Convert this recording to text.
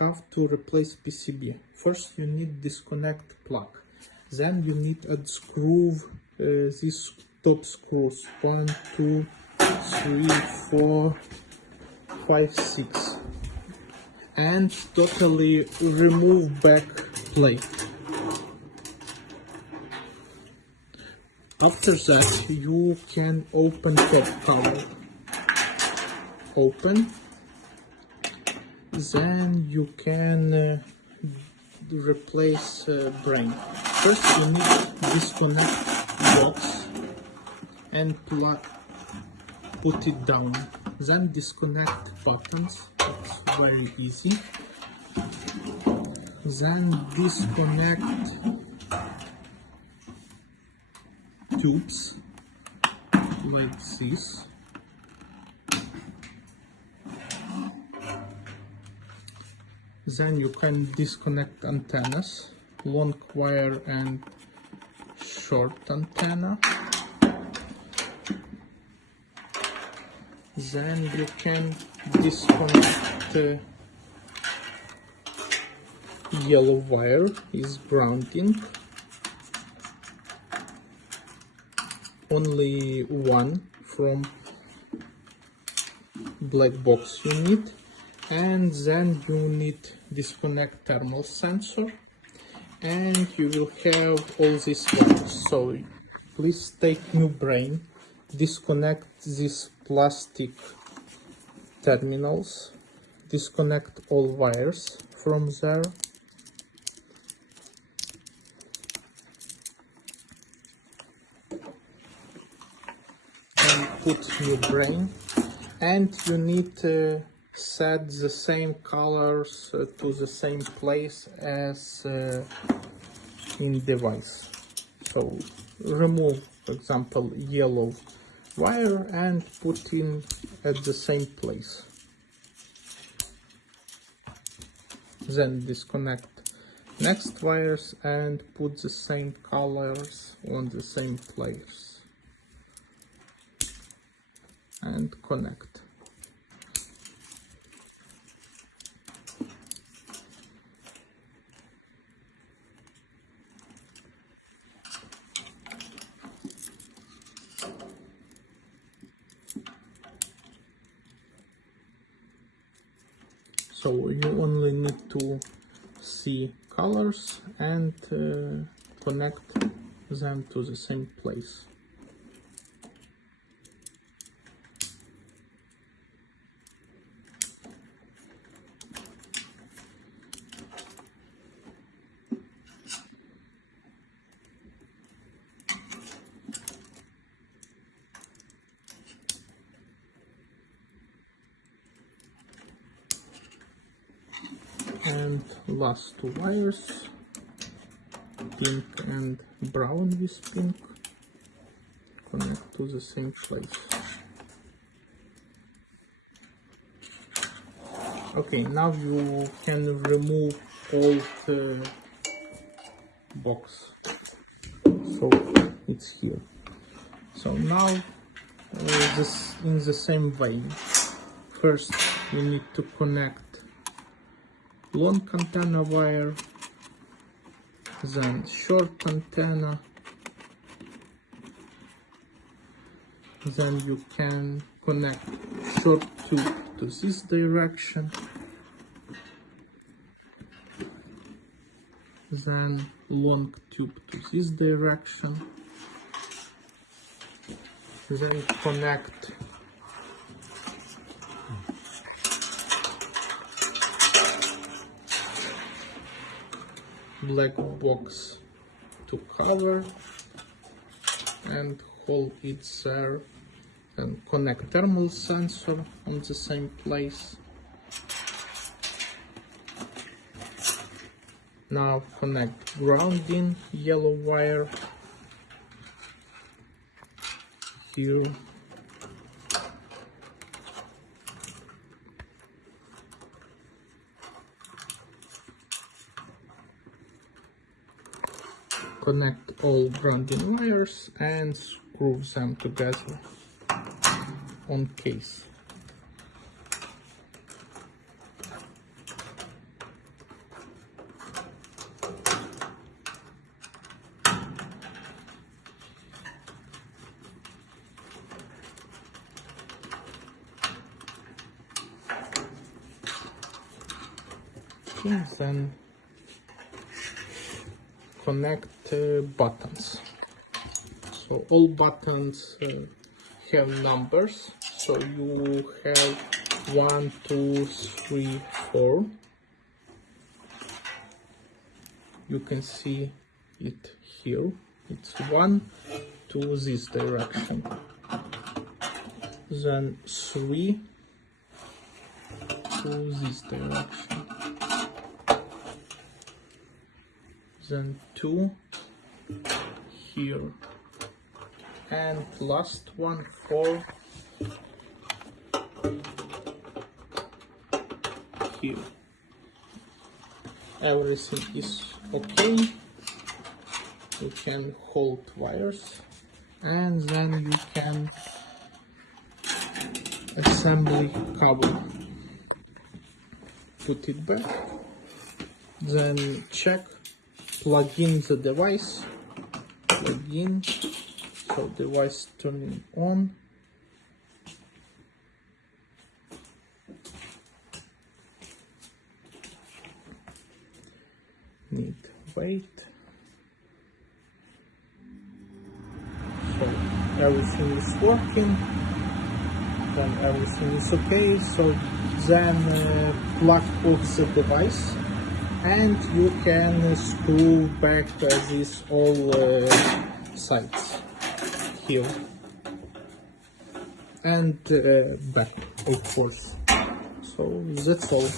have to replace PCB. First you need disconnect plug. Then you need to unscrew these top screws. 1, 2, 3, 4, 5, 6. And totally remove back plate. After that you can open top cover. Open. Then you can replace brain. First you need to disconnect box and put it down. Then disconnect buttons. It's very easy. Then disconnect tubes like this. Then you can disconnect antennas, long wire and short antenna. Then you can disconnect yellow wire is grounding. Only one from black box you need. And then you need disconnect thermal sensor, and you will have all these wires. So please take new brain, disconnect these plastic terminals, disconnect all wires from there, and put new brain. And you need to set the same colors to the same place as in device. So remove, for example, yellow wire and put in at the same place. Then disconnect next wires and put the same colors on the same place and connect. So you only need to see colors and connect them to the same place. And last two wires, pink and brown with pink, connect to the same place. Okay, now you can remove all the box. So it's here. So now this in the same way. First you need to connect long antenna wire, then short antenna, then you can connect short tube to this direction, then long tube to this direction, then connect black box to cover and hold it there, and connect thermal sensor on the same place. Now connect grounding yellow wire here. Connect all grounding wires and screw them together on case. working, then connect buttons. So all buttons have numbers, so you have 1, 2, 3, 4. You can see it here. It's 1 to this direction, then 3 to this direction, then 2 here, and last one 4 here. Everything is okay. You can hold wires and then you can assembly cover. Put it back, then check, plug in the device, plug in, so device turning on. Need wait. So everything is working, then everything is okay. So then plug off the device and you can screw back these all sides here and back, of course. So that's all.